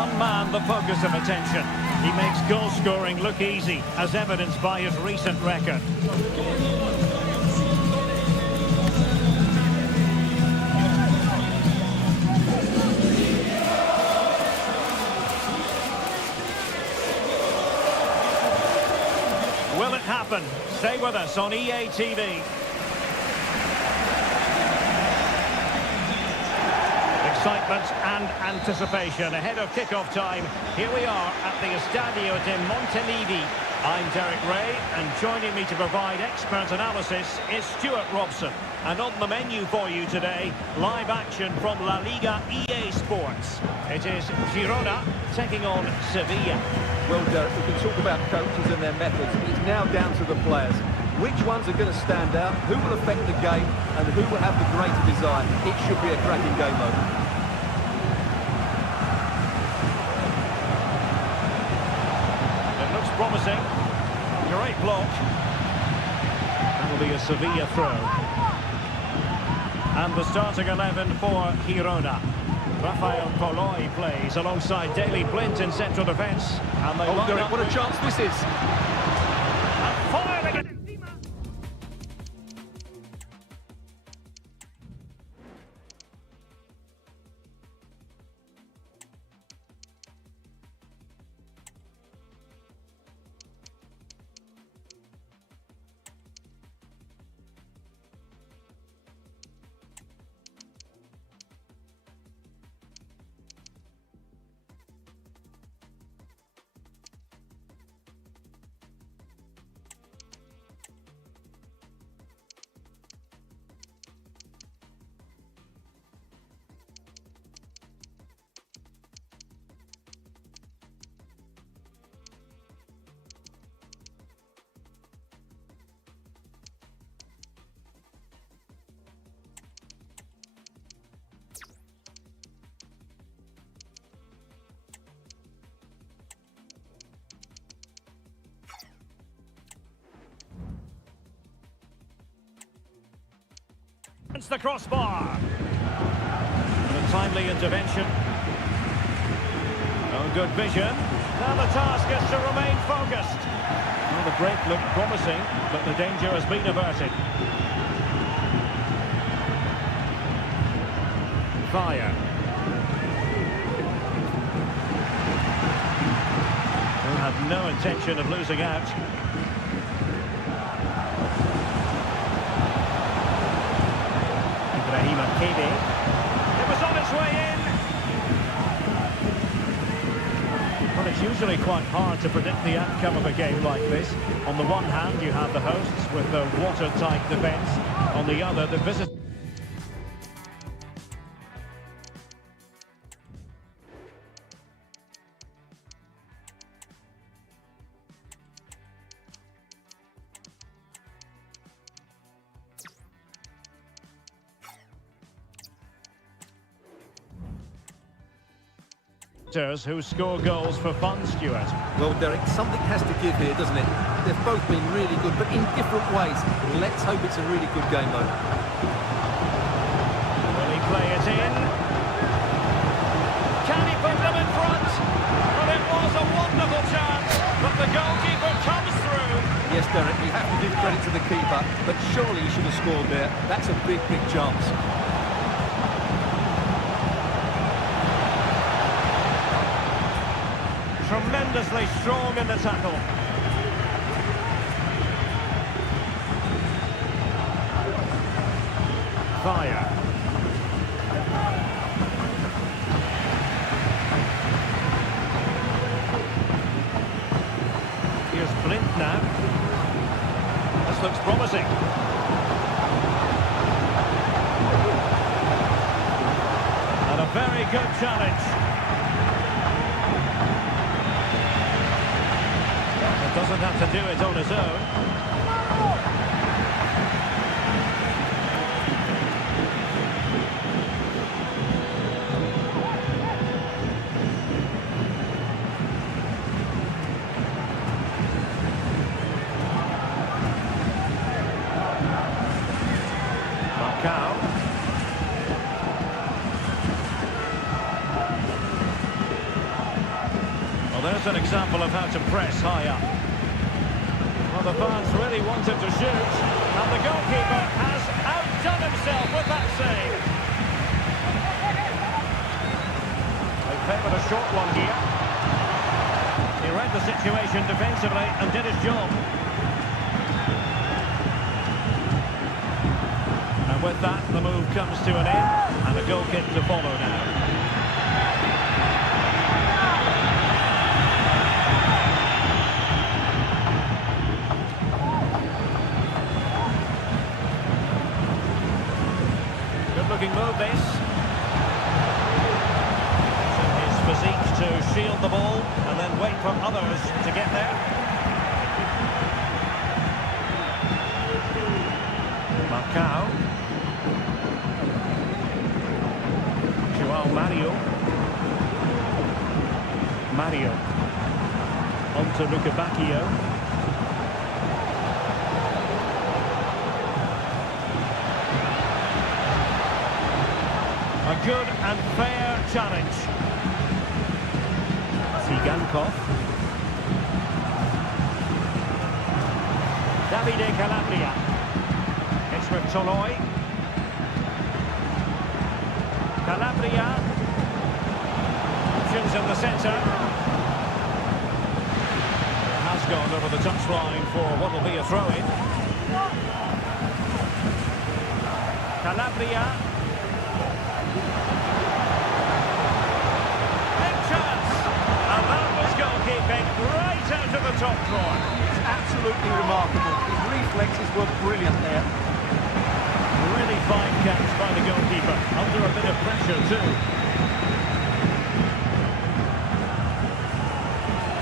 One man the focus of attention. He makes goal scoring look easy, as evidenced by his recent record. Will it happen? Stay with us on EA TV. Excitement and anticipation ahead of kick-off time. Here we are at the Estadio de Montilivi. I'm Derek Ray, and joining me to provide expert analysis is Stuart Robson. And on the menu for you today, live action from La Liga EA Sports. It is Girona taking on Sevilla. Well, Derek, we can talk about coaches and their methods. It's now down to the players. Which ones are going to stand out, who will affect the game, and who will have the greater design? It should be a cracking game, though. Promising. Great block. That'll be a Sevilla throw. And the starting 11 for Girona. Rafael Toloi plays alongside Daley Blind in central defence. And they Derek, what a chance this is. And firing it. It's the crossbar. And a timely intervention. Oh, good vision. Now the task is to remain focused. Well, the break looked promising, but the danger has been averted. Fire. Who had no intention of losing out. It was on its way in. Well, it's usually quite hard to predict the outcome of a game like this. On the one hand, you have the hosts with the watertight defence. On the other, the visitors. Who score goals for fun, Stuart. Well, Derek, something has to give here, doesn't it? They've both been really good, but in different ways. Let's hope it's a really good game, though. Will he play it in? Can he put them in front? Well, it was a wonderful chance, but the goalkeeper comes through. Yes, Derek, you have to give credit to the keeper, but surely he should have scored there. That's a big, big chance. Tremendously strong in the tackle. Fire. Here's Blind now. This looks promising. And a very good challenge. Doesn't have to do it on his own. Just an example of how to press high up. Well, the fans really wanted to shoot, and the goalkeeper has outdone himself with that save. They favoured a short one here. He read the situation defensively and did his job. And with that, the move comes to an end, and a goal kick to follow now. Looking move this. Using his physique to shield the ball and then wait for others to get there. Marcao. João Mario. Mario. On to Luca Bacchio. A good and fair challenge. Tsigankov. Davide Calabria. It's with Toloi. Calabria. Options in the centre. Has gone over the touchline for what will be a throw-in. Calabria. Right out of the top drawer. It's absolutely remarkable. His reflexes were brilliant there. Really fine catch by the goalkeeper. Under a bit of pressure too.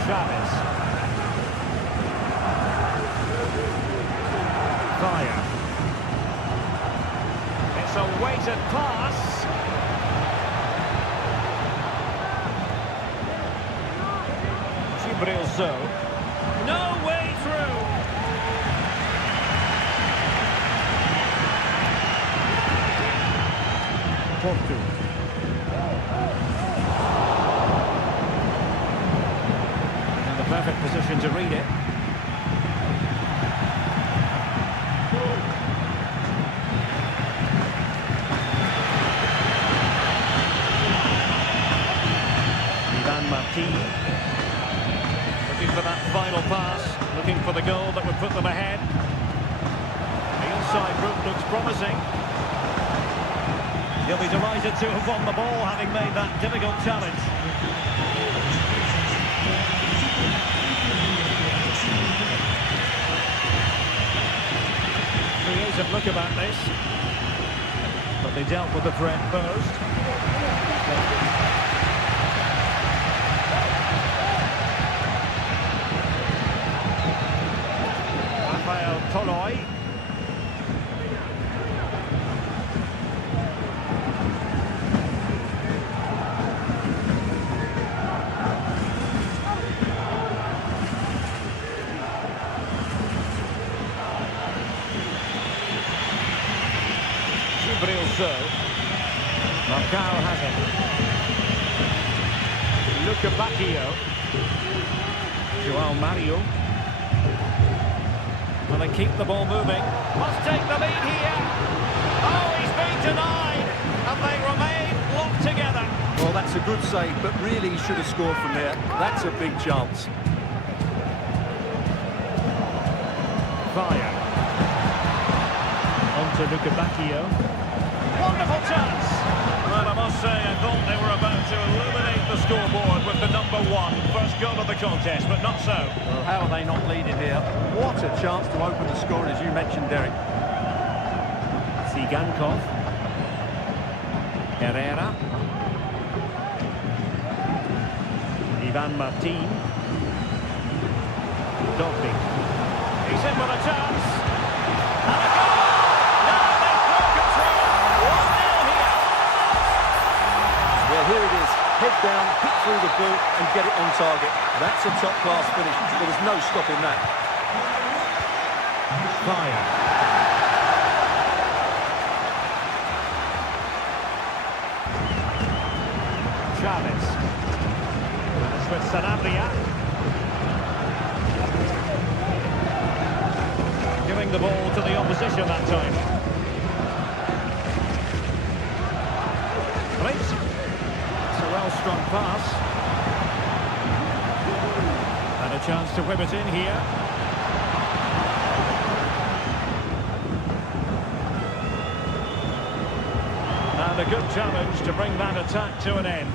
Chavez. Fire. It's a weighted pass. Brilso. No way through. Porto. In the perfect position to read it. Ivan Martin. Looking for that final pass, looking for the goal that would put them ahead. The inside route looks promising. He'll be delighted to have won the ball, having made that difficult challenge. Creative look about this. But they dealt with the threat posed. Toloi. Brilso. Marcao has it. Luca Bacchio. João Mario. And they keep the ball moving. Must take the lead here. Oh, he's been denied. And they remain locked together. Well, that's a good save, but really he should have scored from there. That's a big chance. Fire. On to Luca Bacchio. Wonderful chance. Well, I must say, I thought they were about to illuminate the scoreboard with the #1. First goal of the contest, but not so. Well, how are they not leading here? What a chance to open the score, as you mentioned, Derek. Tsigankov. Herrera. Ivan Martin. Dobby. He's in with a chance. And a goal! Now they've broken through. 1-0 here. Yeah, here it is. Head down, hit through the ball and get it on target. That's a top-class finish. There was no stopping that. Fire. Chavez. And it's with Sanabria. Giving the ball to the opposition that time. It's a well-strung pass. And a chance to whip it in here. And a good challenge to bring that attack to an end.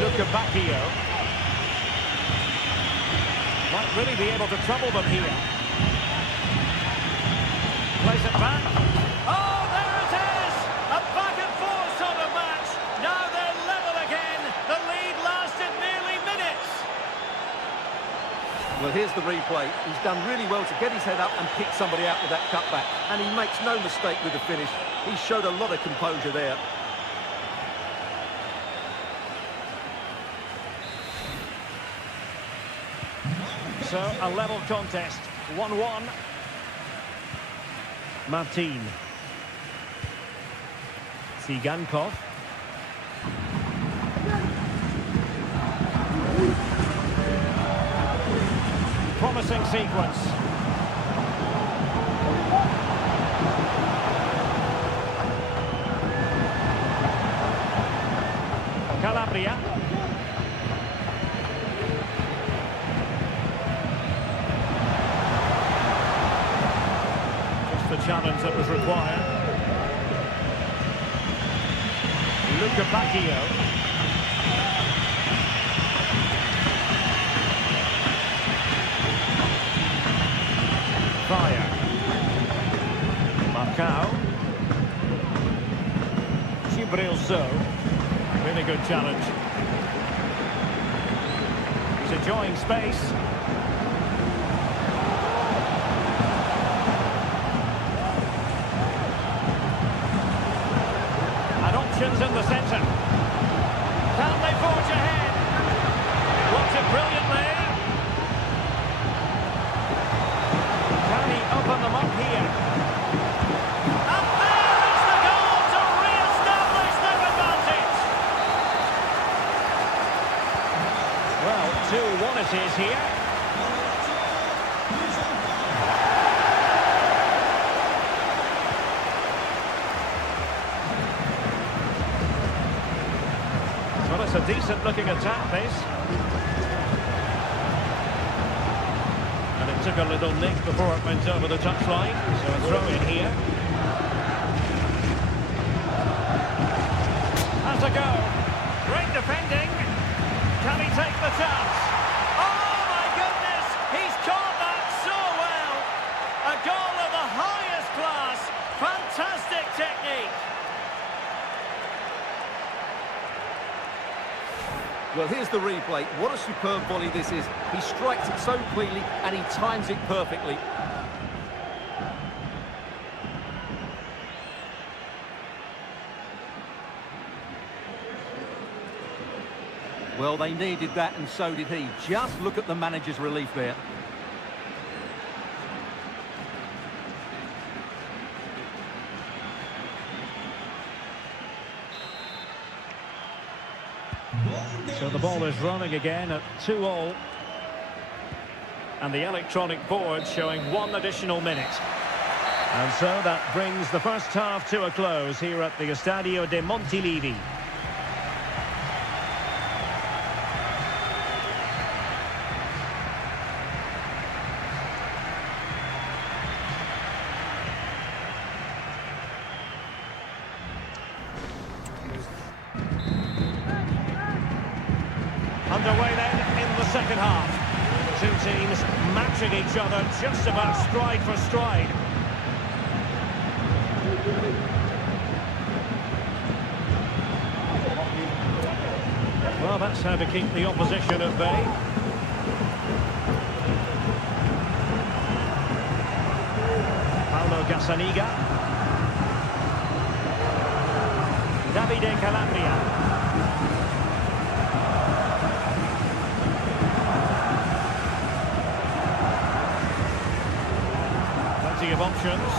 Luca Bacchio. Might really be able to trouble them here. Plays it back. Oh, there it is! A back and forth sort of match. Now they're level again. The lead lasted nearly minutes. Well, here's the replay. He's done really well to get his head up and pick somebody out with that cutback. And he makes no mistake with the finish. He showed a lot of composure there. So, a level contest, 1-1. Martin. Tsigankov. Promising sequence. Calabria. The challenge that was required. Luca Bacchio. Fire. Marcao. Gibril So. Really good challenge. He's enjoying space. In the centre. Can they forge ahead? Blocks it brilliantly. Can he open them up here? And there is the goal to re-establish their advantage. Well, 2-1 it is here. It's a decent-looking attack, this. And it took a little nick before it went over the touchline. So a throw in here. Has a go. Great defending. Can he take the chance? Oh, my goodness! He's caught that so well! A goal of the highest class. Fantastic technique. Well, here's the replay. What a superb volley this is. He strikes it so cleanly and he times it perfectly. Well, they needed that and so did he. Just look at the manager's relief there. So the ball is running again at 2-2. And the electronic board showing 1 additional minute. And so that brings the first half to a close here at the Estadio de Montilivi. Underway then in the second half. Two teams matching each other just about stride for stride. Well, that's how to keep the opposition at bay. Paulo Gazzaniga. Davide Calabria. Of options.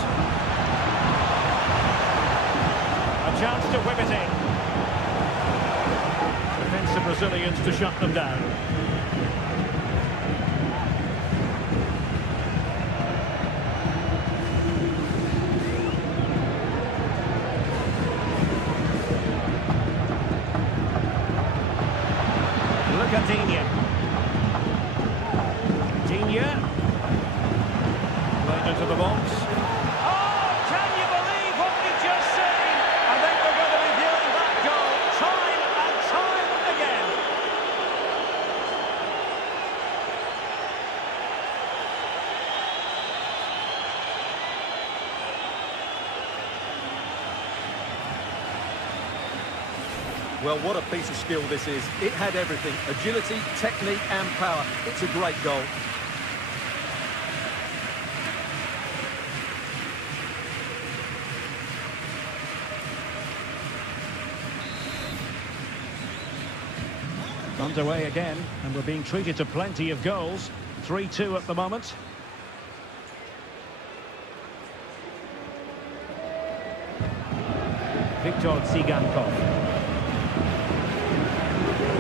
A chance to whip it in. Brazilians to shut them down. Look at Digne. Digne. Played into the box. Oh, can you believe what we've just seen? I think we're going to be viewing that goal time and time again. Well, what a piece of skill this is. It had everything: agility, technique and power. It's a great goal. Underway again, and we're being treated to plenty of goals. 3-2 at the moment. Viktor Tsigankov.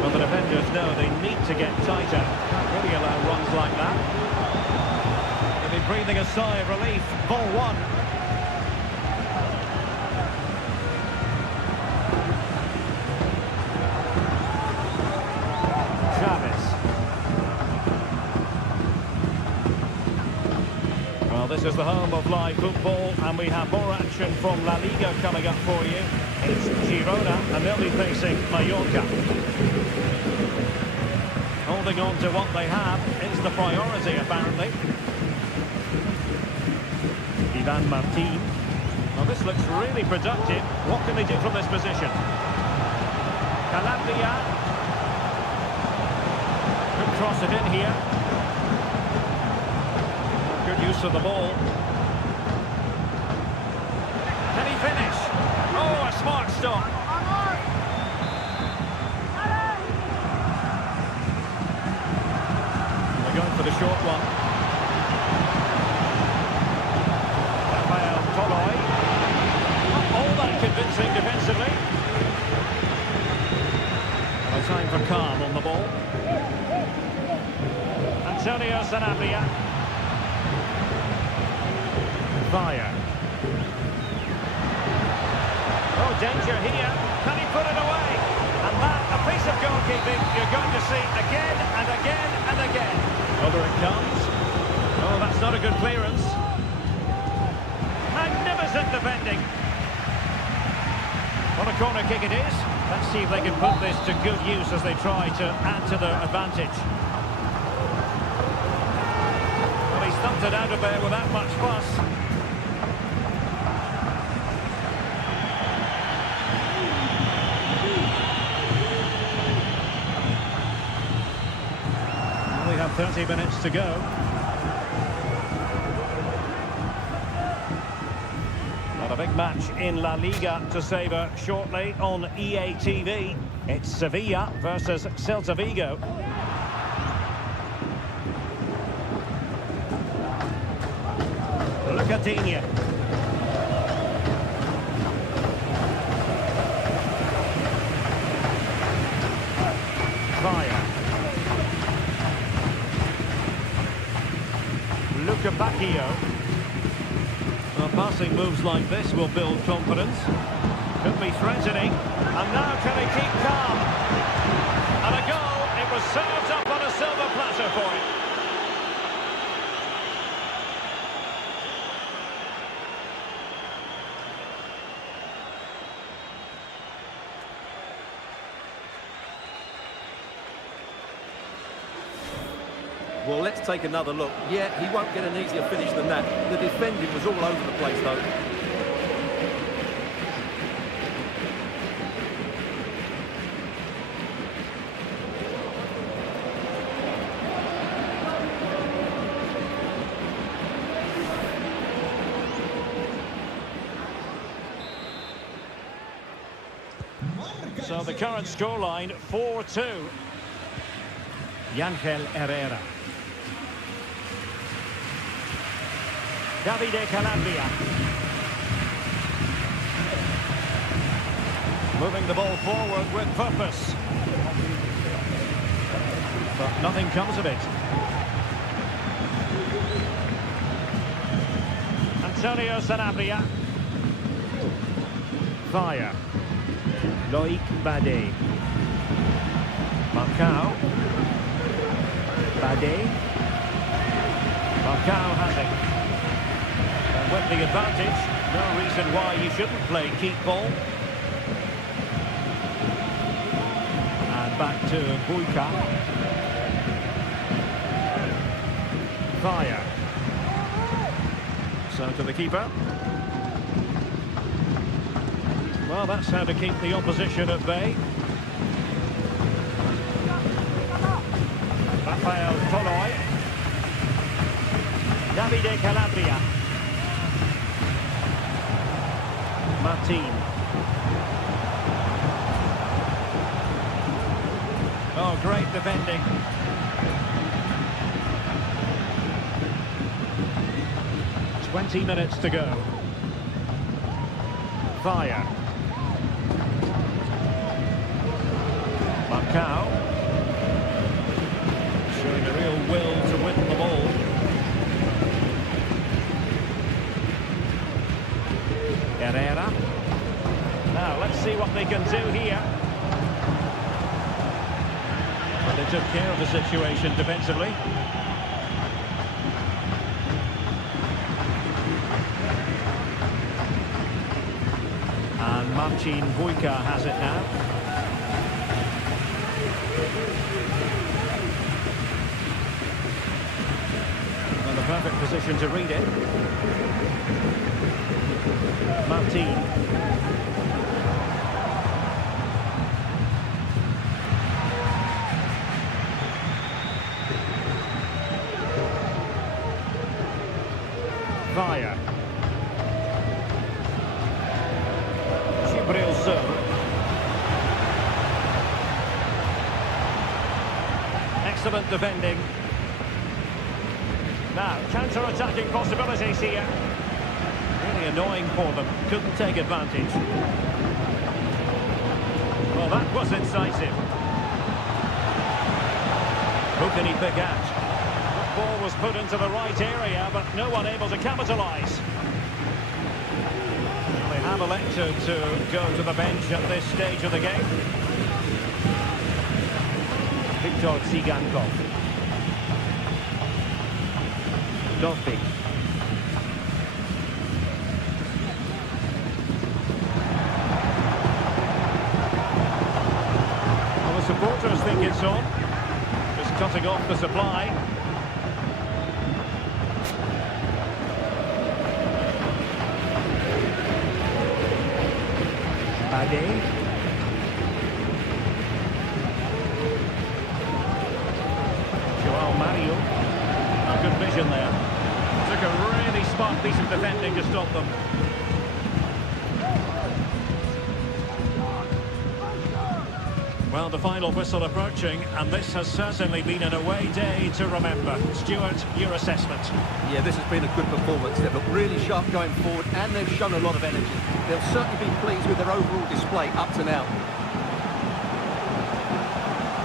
Well, the defenders know they need to get tighter. Can't really allow runs like that. They'll be breathing a sigh of relief. Ball one. Well, this is the home of live football, and we have more action from La Liga coming up for you. It's Girona, and they'll be facing Mallorca. Holding on to what they have is the priority, apparently. Ivan Martin. Well, this looks really productive. What can they do from this position? Calabria. Could cross it in here. Good use of the ball. Can he finish? Oh, a smart stop. They're going for the short one. Rafael Toloi. Not all that convincing defensively. A time for calm on the ball. Antonio Sanabria. Fire. Oh, danger here. Can he put it away? And that, a piece of goalkeeping you're going to see again and again and again. Over it comes. Oh, that's not a good clearance. Magnificent defending. Well, a corner kick it is. Let's see if they can put this to good use as they try to add to their advantage. Well, he stumped it out of there without much fuss. We have 30 minutes to go. Well, a big match in La Liga to savour shortly on EA TV. It's Sevilla versus Celta Vigo. Look at Digne. Fire. Luca Bacchio. Well, passing moves like this will build confidence. Could be threatening. And now can he keep calm? And a goal. It was served up on a silver platter for him. Well, let's take another look. Yeah, he won't get an easier finish than that. The defending was all over the place, though. So the current scoreline, 4-2. Yangel Herrera. Davide Calabria. Moving the ball forward with purpose. but nothing comes of it. Antonio Sanabria. Fire. Loic Bade. Marcao. Bade. Marcao has it. And with the advantage, no reason why you shouldn't play keep ball. And back to Buika. Fire. So to the keeper. Well, that's how to keep the opposition at bay. Rafael Toloi. Davide Calabria. Martin. Oh, great defending. .20 minutes to go. Fire. Marcao. Showing a real will to win the ball. Herrera. Now, let's see what they can do here. Well, they took care of the situation defensively. And Marcin Buika has it now. And the perfect position to read it. Martin. Vaya. Gibrilson. Excellent defending. Now, counter-attacking possibilities here. Really annoying for them. Couldn't take advantage. Well, that was incisive. Who can he pick out? The ball was put into the right area, but no one able to capitalise. They have elected to go to the bench at this stage of the game. Viktor Tsigankov. Dovbyk. Well, the supporters think it's on. Just cutting off the supply. Bade. Joao Mario. Oh, good vision there. Took a really smart piece of defending to stop them. Well, the final whistle approaching, and this has certainly been an away day to remember. Stuart, your assessment? Yeah, this has been a good performance. They've looked really sharp going forward, and they've shown a lot of energy. They'll certainly be pleased with their overall display up to now.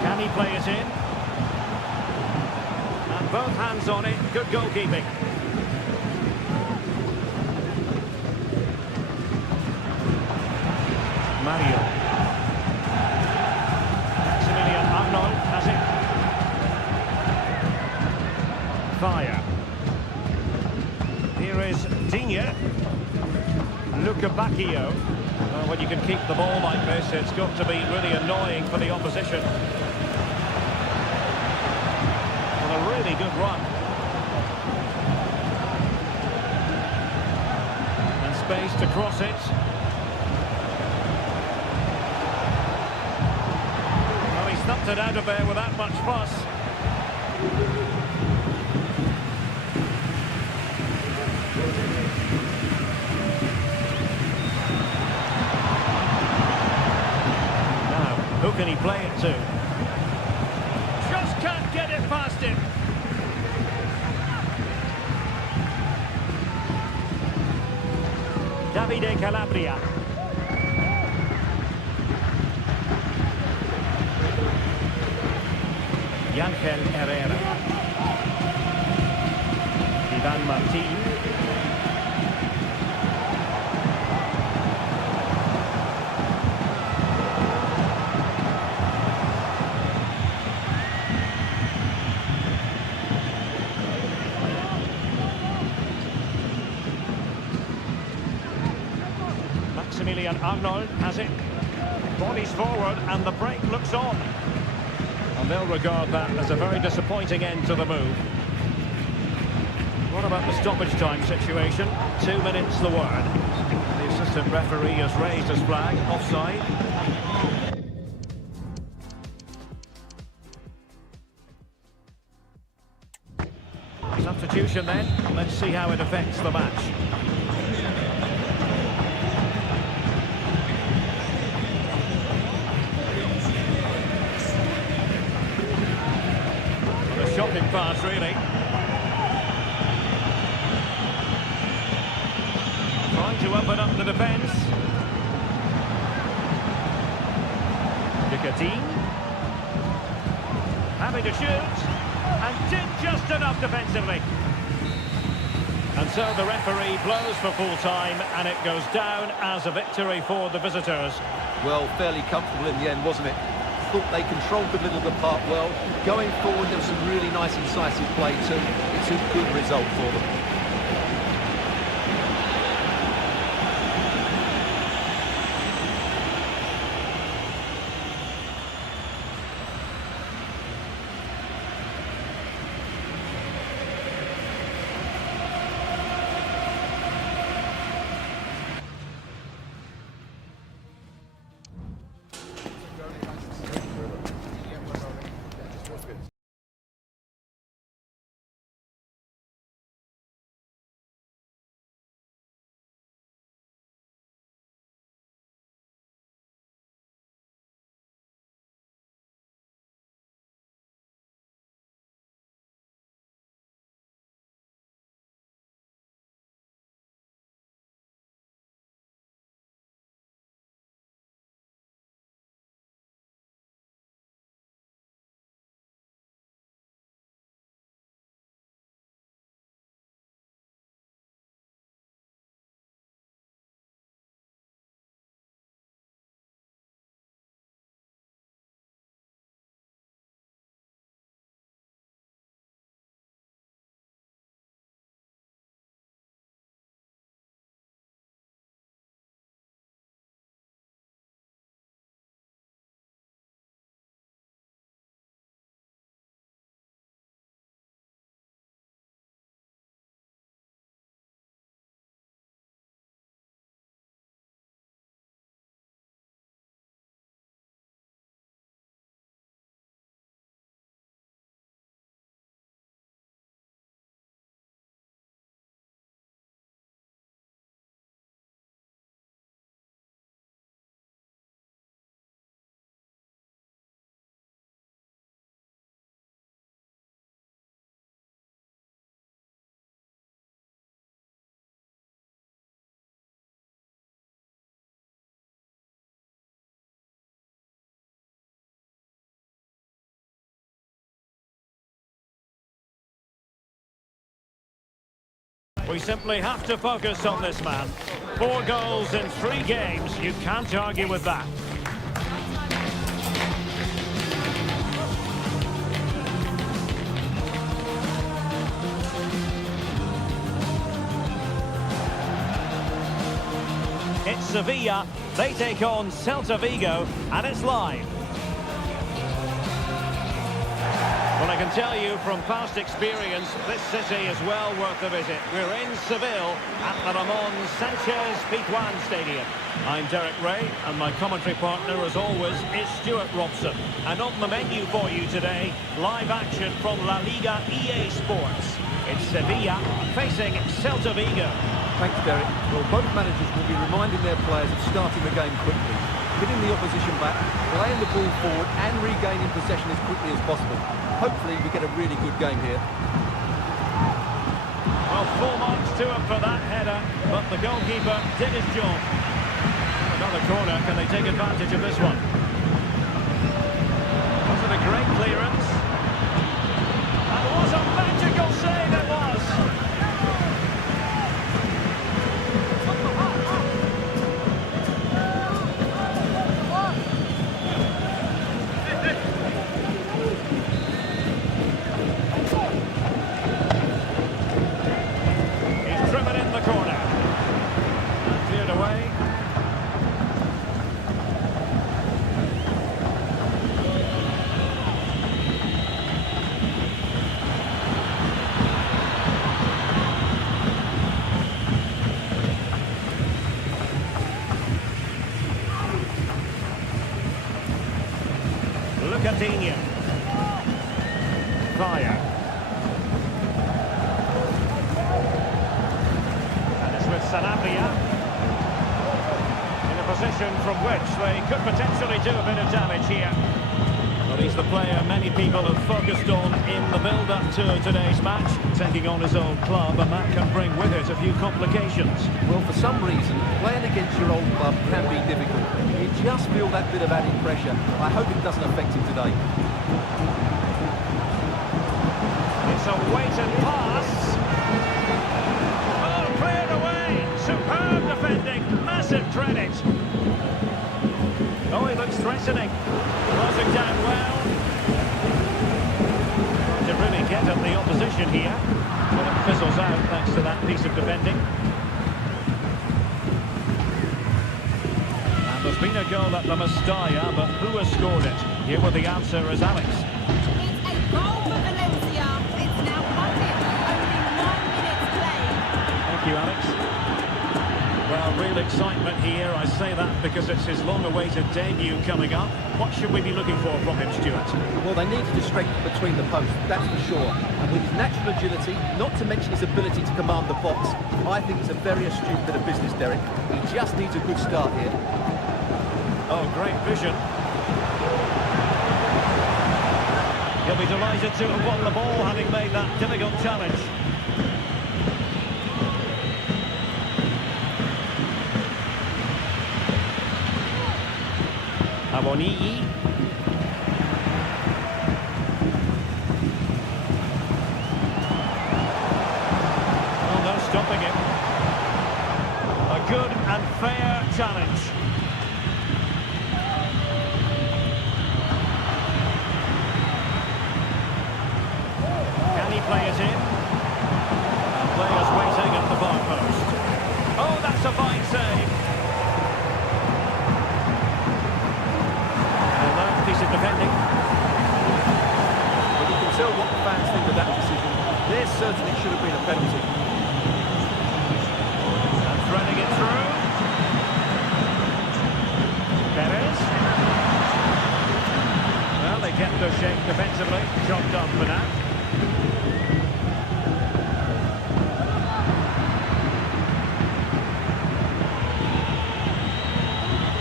Can he play it in? And both hands on it. Good goalkeeping. Mario. Maximilian Arnold has it. Fire. Here is Digne. Luca Bacchio. Well, when you can keep the ball like this, it's got to be really annoying for the opposition. Well, a really good run. And space to cross it. Well, he stumped it out of there without much fuss. Who can he play it to? Just can't get it past him. Davide Calabria. Yangel Herrera. Ivan Martin. Maximilian Arnold has it. Bodies forward and the break looks on. And they'll regard that as a very disappointing end to the move. What about the stoppage time situation? 2 minutes the word. The assistant referee has raised his flag. Offside. Substitution then. Let's see how it affects the match. Shocking pass, really. Trying to open up the defence. Nicotine. Having to shoot. And did just enough defensively. And so the referee blows for full time, and it goes down as a victory for the visitors. Well, fairly comfortable in the end, wasn't it? Thought they controlled the middle of the park well. Going forward, there was some really nice incisive play too. It's a good result for them. We simply have to focus on this man. 4 goals in 3 games. You can't argue with that. It's Sevilla. They take on Celta Vigo, and it's live. Well, I can tell you from past experience, this city is well worth a visit. We're in Seville at the Ramon Sanchez Pizjuan Stadium. I'm Derek Ray, and my commentary partner, as always, is Stuart Robson. And on the menu for you today, live action from La Liga EA Sports. It's Sevilla facing Celta Vigo. Thanks, Derek. Well, both managers will be reminding their players of starting the game quickly, hitting the opposition back, playing the ball forward and regaining possession as quickly as possible. Hopefully we get a really good game here. Well, full marks to him for that header, but the goalkeeper did his job. Another corner, can they take advantage of this one? Was it a great clearance? Sanabria. In a position from which they could potentially do a bit of damage here. Well, he's the player many people have focused on in the build-up to today's match, taking on his old club, and that can bring with it a few complications. Well, for some reason, playing against your old club can be difficult. You just feel that bit of added pressure. I hope it doesn't affect him today. It's a weighted pass. Oh, cleared away. Superb defending. Massive credit. Oh, he looks threatening. Closing down well. To really get at the opposition here. But it fizzles out thanks to that piece of defending. And there's been a goal at the Mestalla, but who has scored it? Here with the answer is Alex. It's a goal for Valencia. It's now 1-0. Only 1 minute's played. Thank you, Alex. Well, real excitement here. I say that because it's his long-awaited debut coming up. What should we be looking for from him, Stuart? Well, they needed to strengthen between the posts, that's for sure. And with his natural agility, not to mention his ability to command the box, I think it's a very astute bit of business, Derek. He just needs a good start here. Oh, great vision. He'll be delighted to have won the ball, having made that difficult challenge. Awoniyi. Oh, no stopping him. A good and fair challenge. Can he play it in? Players waiting at the far post. Oh, that's a fine save. Piece of defending. Well, you can tell what the fans think of that decision. There certainly should have been a penalty. And threading it through. Perez. Well, they kept their shape defensively. Job done for now.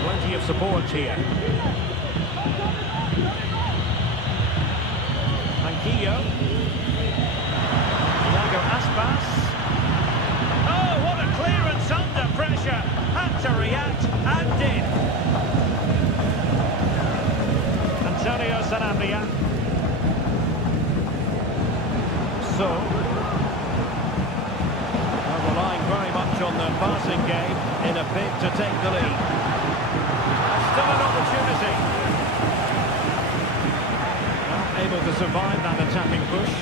Plenty of support here. Iago Aspas. Oh, what a clearance under pressure. Had to react and did. Antonio Sanabria. So, relying very much on the passing game in a bid to take the lead. Still an opportunity. Able to survive that attacking push.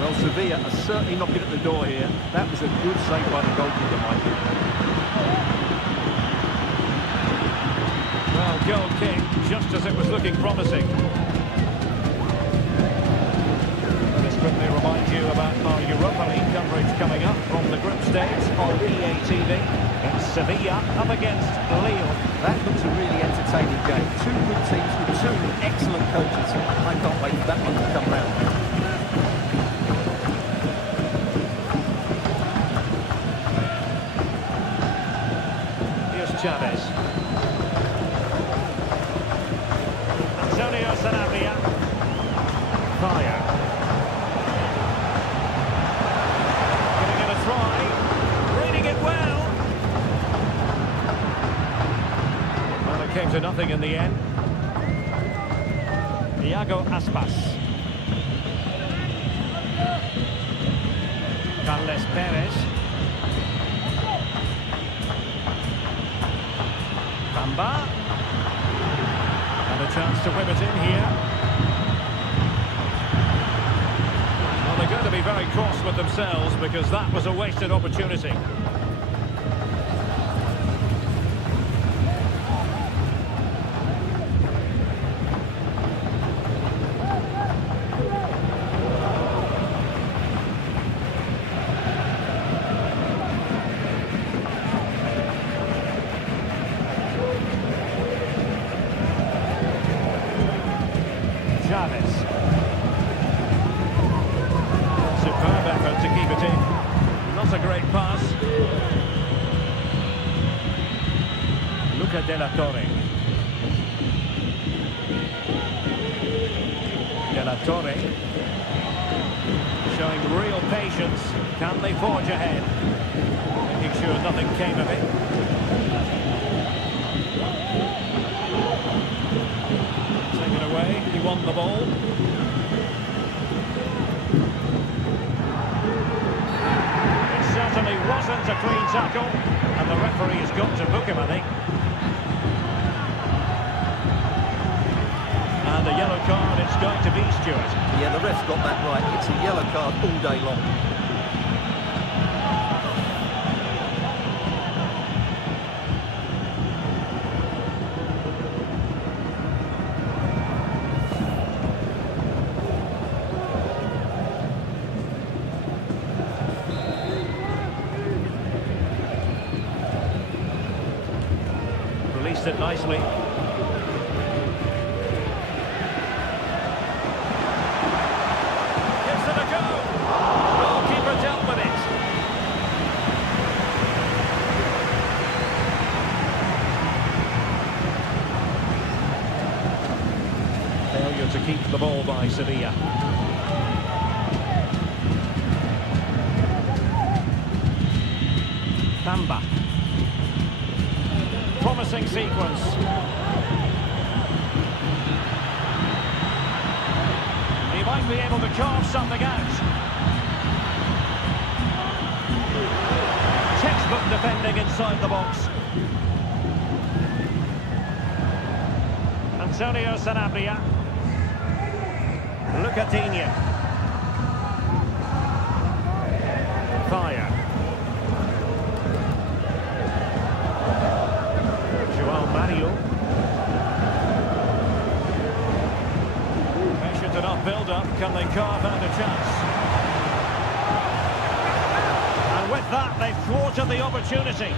Well, Sevilla are certainly knocking at the door here. That was a good save by the goalkeeper, Michael. Well, goal kick, just as it was looking promising. Let us quickly remind you about our Europa League coverage coming up from the group stage on EA TV. It's Sevilla up against Lille. That looks a really entertaining game. Two good teams with two excellent coaches. I can't wait for that one to come round. Here's Chavez. Antonio Sanabria. Fire. Giving it a try. Reading it well. Came to nothing in the end. Iago Aspas. Carles Perez. Bamba. And a chance to whip it in here. Well, they're going to be very cross with themselves because that was a wasted opportunity. Chavez. Superb effort to keep it in. Not a great pass. De La Torre. De La Torre. Showing real patience. Can they forge ahead? Making sure nothing came of it. Taken away. He won the ball. It certainly wasn't a clean tackle. And the referee has got to book him, I think. And a yellow card it's going to be, Stuart. Yeah, the ref's got that right. It's a yellow card all day long. Released it nicely. Gives it a go. Goalkeeper dealt with it. Failure to keep the ball by Sevilla. Tamba. Promising sequence. He might be able to carve something out. Textbook defending inside the box. Antonio Sanabria. Lucatinia. Fire. Mario. Patient enough build-up. Can they carve out a chance? And with that, they've thwarted the opportunity.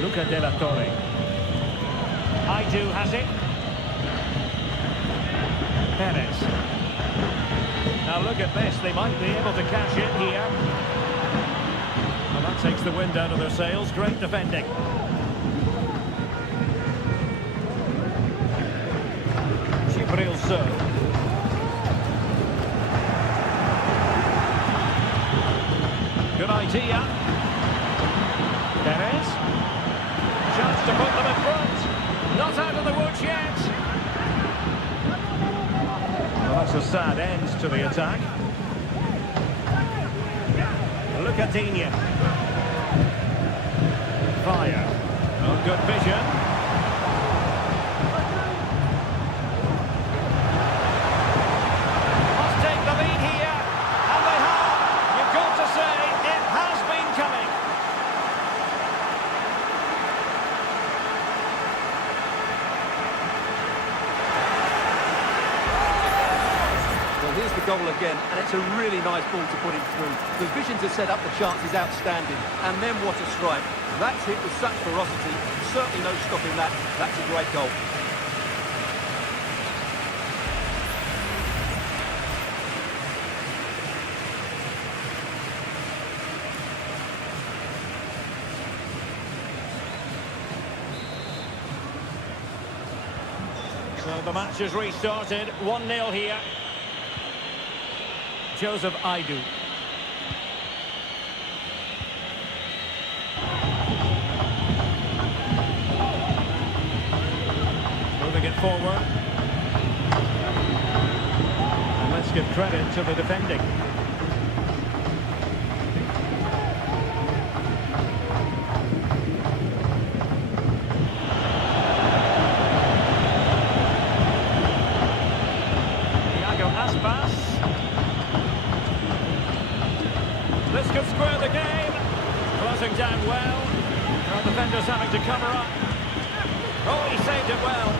Luca De La Torre. Aidu has it. Perez. Now look at this, they might be able to cash in here. Well, that takes the wind out of their sails. Great defending. Gibril So. Good idea. Perez. Chance to put them in front. Not out of the woods yet. Well, that's a sad end to the attack. Lucatinia. Fire. Oh, good vision. Must take the lead here. And they have. You've got to say, it has been coming. Here's the goal again, and it's a really nice ball to put him through. The vision to set up the chance is outstanding, and then what a strike. That's hit with such ferocity, certainly no stopping that. That's a great goal. So the match has restarted, 1-0 here. Joseph Aidu. Moving it forward. And let's give credit to the defending. This could square the game. Closing down well. Our defenders having to cover up. Oh, he saved it well.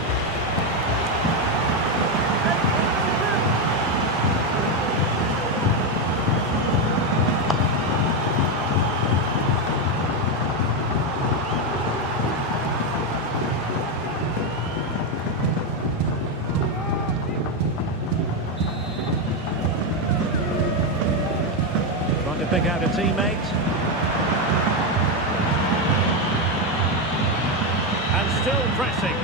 alongside a teammate. And still pressing.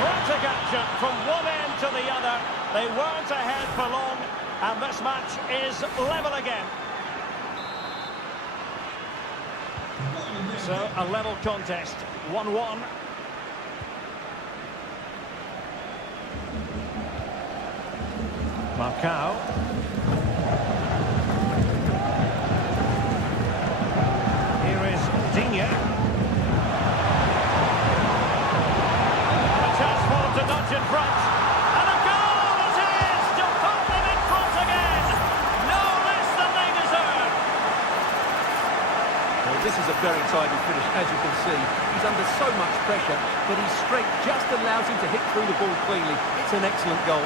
Frantic action from one end to the other. They weren't ahead for long, and this match is level again. So, a level contest, 1-1. Marcao. Here is Digne. A chance for him to nudge in front. And a goal it is to put them in front again. No less than they deserve. Well, this is a very tidy finish, as you can see. He's under so much pressure, but his strength just allows him to hit through the ball cleanly. It's an excellent goal.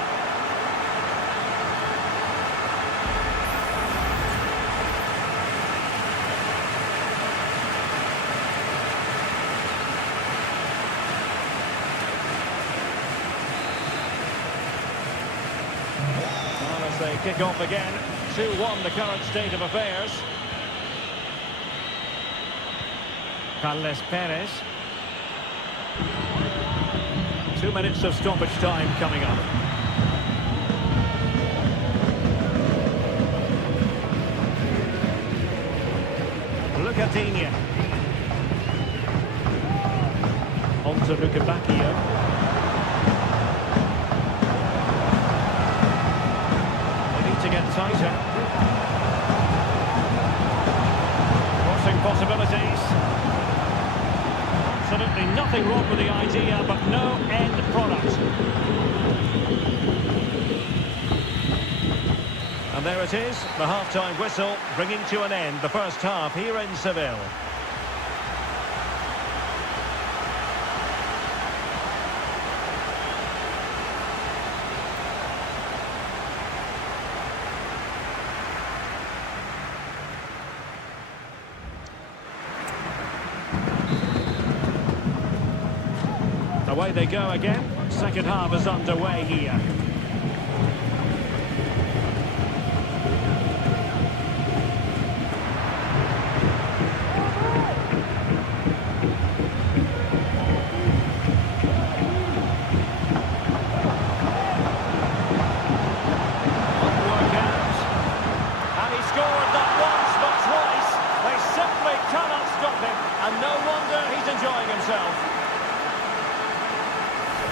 They kick off again. 2-1 the current state of affairs. Carles Perez. 2 minutes of stoppage time coming up. Look at Digne. On to Luka Bacchio. To get tighter. Crossing possibilities. Absolutely nothing wrong with the idea, but no end product. And there it is, the half-time whistle, bringing to an end the first half here in Seville. Away they go again. Second half is underway here. Work out. And he scored not once but twice. They simply cannot stop him. And no wonder he's enjoying himself.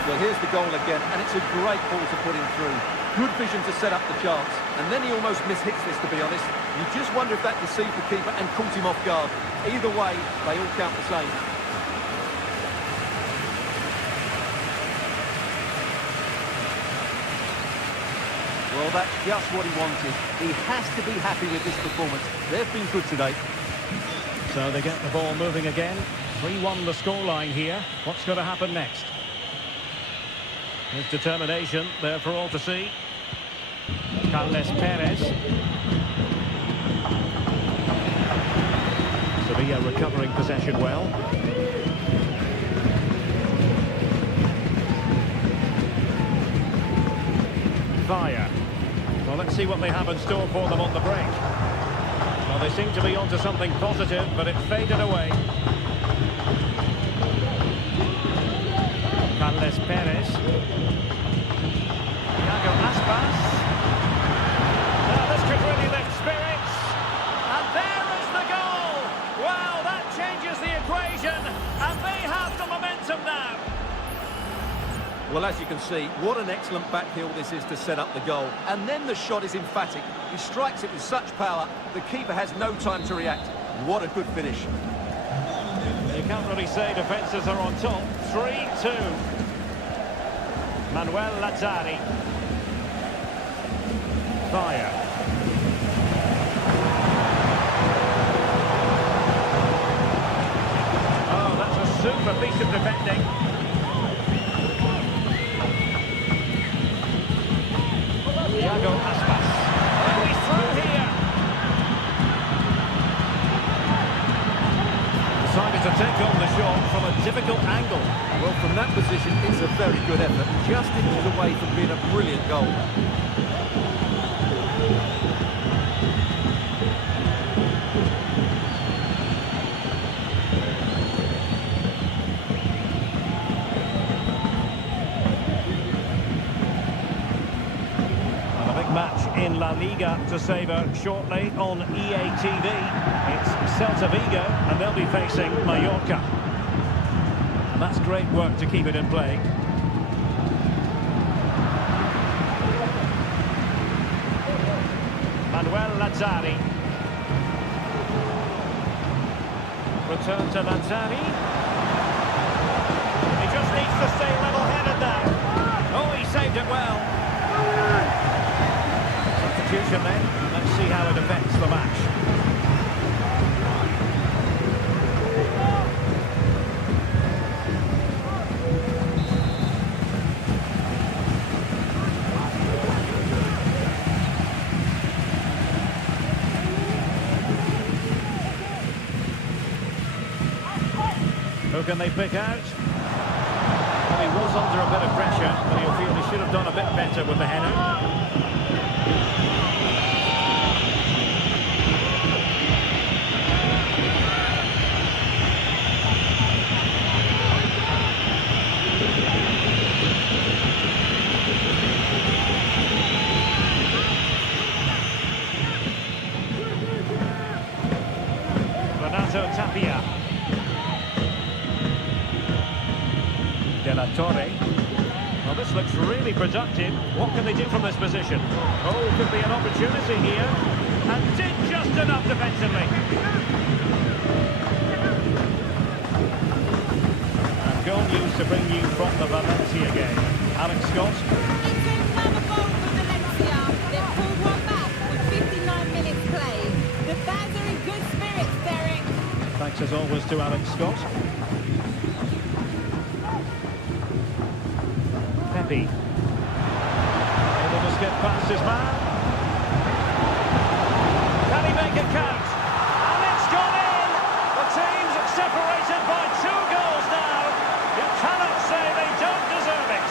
Well, here's the goal again, and it's a great ball to put him through. Good vision to set up the chance, and then he almost mishits this, to be honest. You just wonder if that deceived the keeper and caught him off guard. Either way, they all count the same. Well, that's just what he wanted. He has to be happy with this performance. They've been good today. So they get the ball moving again. 3-1 the scoreline here. What's going to happen next? His determination there for all to see. Carles Perez. Sevilla recovering possession well. Fire. Well, let's see what they have in store for them on the break. Well, they seem to be onto something positive, but it faded away. Carles Perez. Iago Aspas. Now this could really lift spirits. And there is the goal. Wow, that changes the equation. And they have the momentum now. Well, as you can see, what an excellent backheel this is to set up the goal. And then the shot is emphatic. He strikes it with such power, the keeper has no time to react. What a good finish. You can't really say defences are on top. 3-2. Manuel Lazzari. Fire. Oh, that's a super piece of defending. Iago Aspas. Oh, he's through here. Decided to take on the shot from a difficult angle. Well, from that position, it's a very good effort. Just inches away from being a brilliant goal. La Liga to savour shortly on EA TV. It's Celta Vigo, and they'll be facing Mallorca. And that's great work to keep it in play. Manuel Lazzari. Return to Lazzari. He just needs to stay level-headed now. Oh, he saved it well. Substitution then. Let's see how it affects the match. Who can they pick out? Well, he was under a bit of pressure, but he'll feel he should have done a bit better with the header. Renato Tapia. De La Torre. Well, this looks really productive. What can they do from this position? Oh, could be an opportunity here. And did just enough defensively. And goal news to bring you from the Valencia game. Alex Scott. It's another goal for Valencia. They've pulled one back with 59 minutes played. The fans are in good spirits, Derek. Thanks as always to Alex Scott. Pepe. Able to skip past his man. Can he make it count? And it's gone in! The team's separated by 2 goals now. You cannot say they don't deserve it.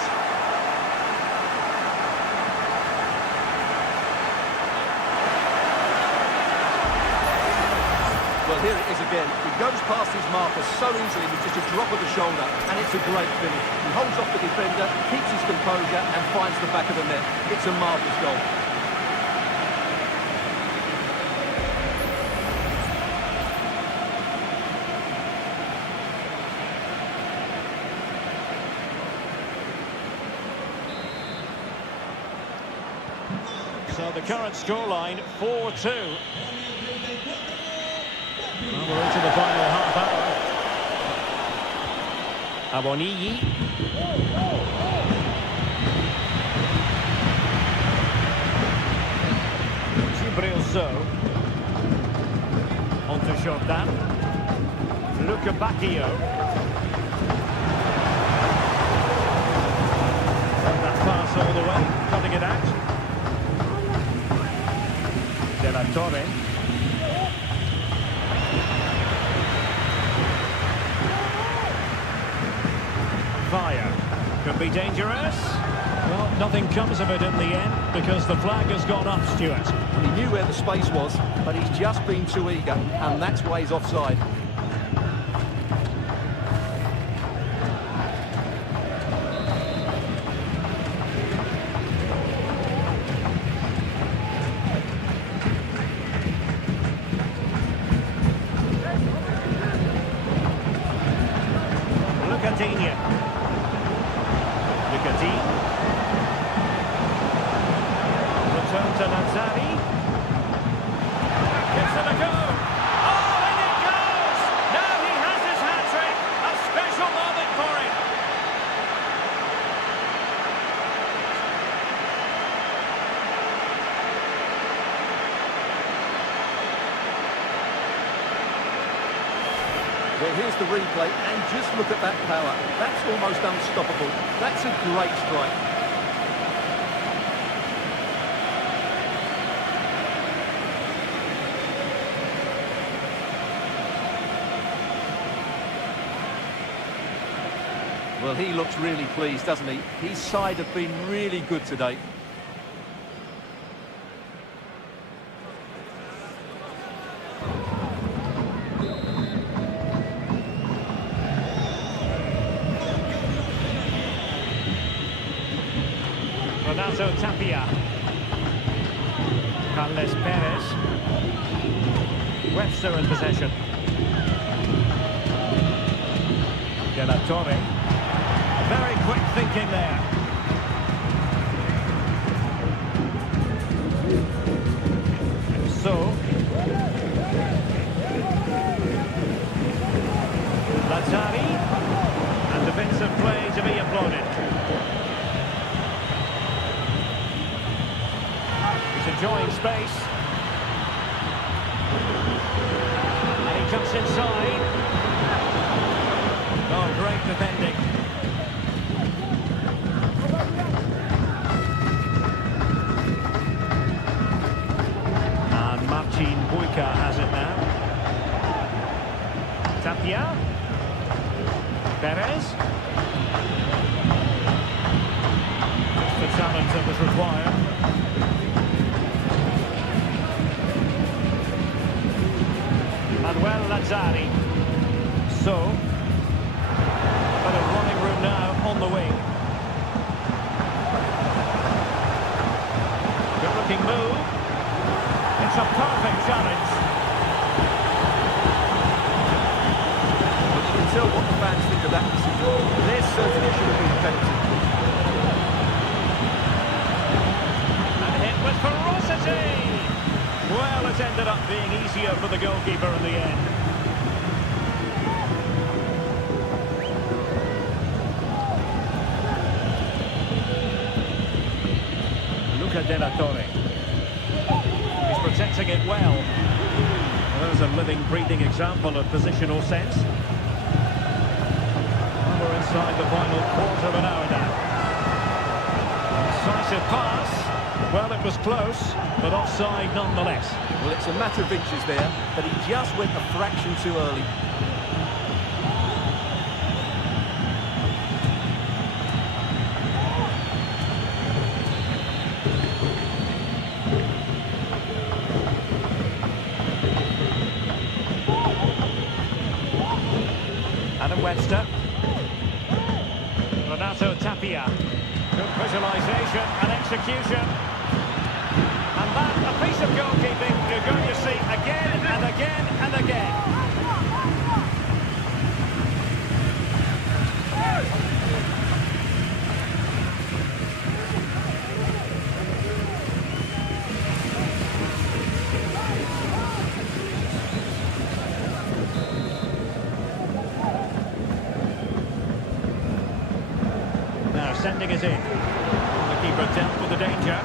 Well, here it is again. He goes past his marker so easily with just a drop of the shoulder, and it's a great finish. He holds off the defender, keeps his composure, and finds the back of the net. It's a marvellous goal. So the current scoreline, 4-2. Well, we're into the final half hour. Awoniyi. Gibrilso. On to Jordan. Luca Bacchio. And that pass all the way, cutting it out. De La Torre. Fire. Could be dangerous. Well, nothing comes of it in the end because the flag has gone up, Stuart. He knew where the space was, but he's just been too eager, and that's why he's offside. Lucadinha. Return to Lazzari. Gives it a go. Oh, and it goes! Now he has his hat-trick. A special moment for him. Well, here's the replay, and just look at that power. That's almost unstoppable. That's a great strike. Well, he looks really pleased, doesn't he? His side have been really good today. Renato Tapia. Carles Perez. Webster in possession. De La Torre. Very quick thinking there. So Lazzari, and defensive play to be applauded. He's enjoying space. And he comes inside. Oh, great defending. And Marcin Bujka has it now. Tapia. Perez. Just the challenge that was required. Manuel Lazzari. So, a bit of running room now on the wing. Good looking move. It's a perfect challenge. You can tell what the fans think of that decision. This certainly should have been a penalty. And hit with ferocity. Well, it ended up being easier for the goalkeeper in the end. Luca De La Torre. He's protecting it well. There's a living, breathing example of positional sense. And we're inside the final quarter of an hour now. Decisive pass. Well, it was close, but offside nonetheless. Well, it's a matter of inches there, but he just went a fraction too early. Adam Webster. Renato Tapia. Good visualisation and execution. And that, a piece of goalkeeping you're going to see again and again and again. Now sending it in. The keeper dealt with the danger.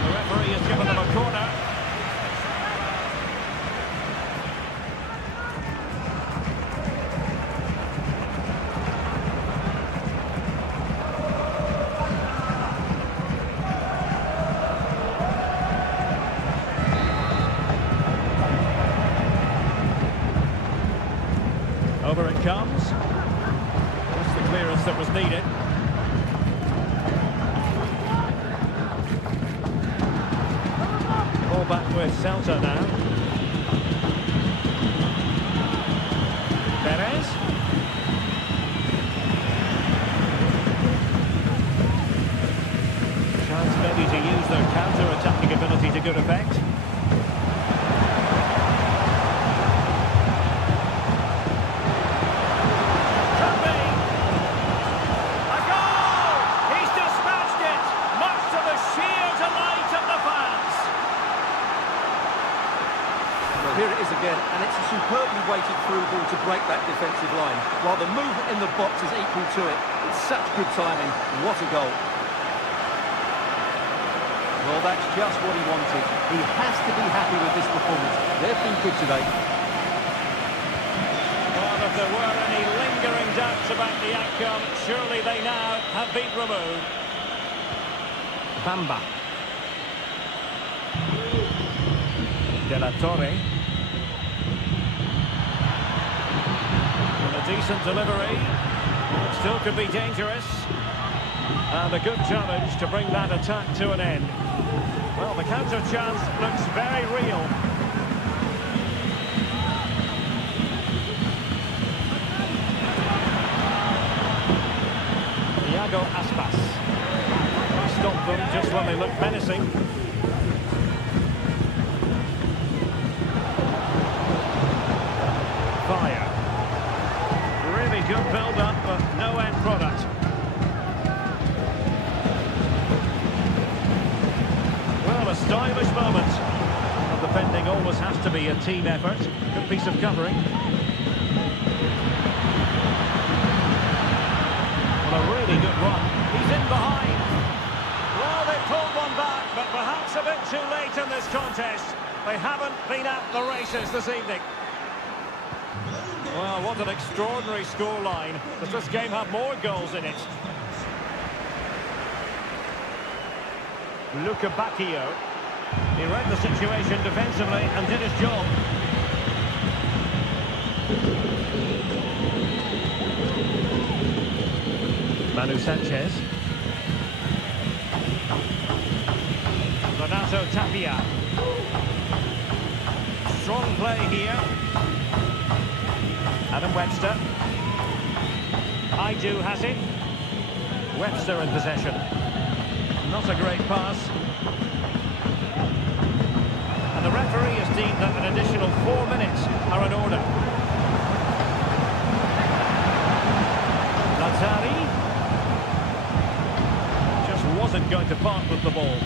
The referee has given them a corner. Over it comes. That's the clearance that was needed. Ball back with Celta now. Perez. Chance maybe to use their counter-attacking ability to good effect. Here it is again, and it's a superbly weighted through ball to break that defensive line. While the movement in the box is equal to it, it's such good timing. What a goal. Well, that's just what he wanted. He has to be happy with this performance. They've been good today. Well, if there were any lingering doubts about the outcome, surely they now have been removed. Bamba. De La Torre. And a decent delivery. Still could be dangerous. And a good challenge to bring that attack to an end. Well, the counter chance looks very real. them just when they look menacing. Fire. Really good build-up, but no end product. Well, a stylish moment. Well, defending always has to be a team effort. Good piece of covering. Well, a really good run. He's in behind. Well, they pulled one back, but perhaps a bit too late in this contest. They haven't been at the races this evening. Well, what an extraordinary scoreline. Does this game have more goals in it? Luca Bacchio. He read the situation defensively and did his job. Manu Sanchez. Renato Tapia. Strong play here. Adam Webster. Aidu has it. Webster in possession. Not a great pass. And the referee has deemed that an additional 4 minutes are in order. Lazzari. Just wasn't going to part with the ball.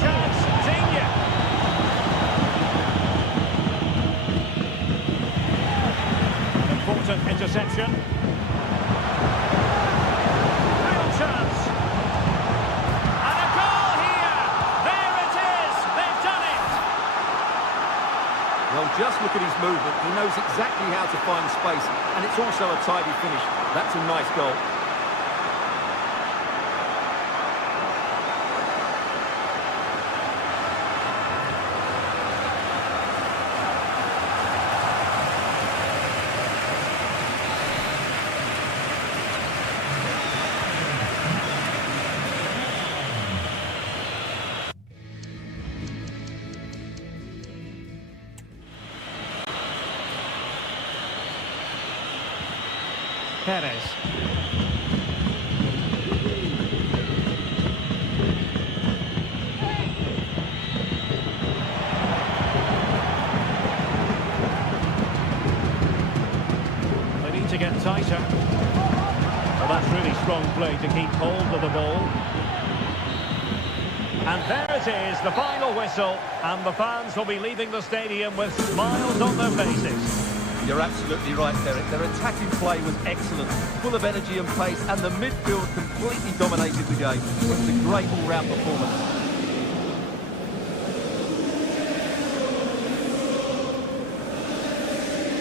Chance, Digne. An important interception. Real chance. And a goal here. There it is. They've done it. Well, just look at his movement. He knows exactly how to find space, and it's also a tidy finish. That's a nice goal. Perez. They need to get tighter. Well, that's really strong play to keep hold of the ball. And there it is, the final whistle, and the fans will be leaving the stadium with smiles on their faces. You're absolutely right, Derek. Their attacking play was excellent, full of energy and pace, and the midfield completely dominated the game. It was a great all-round performance.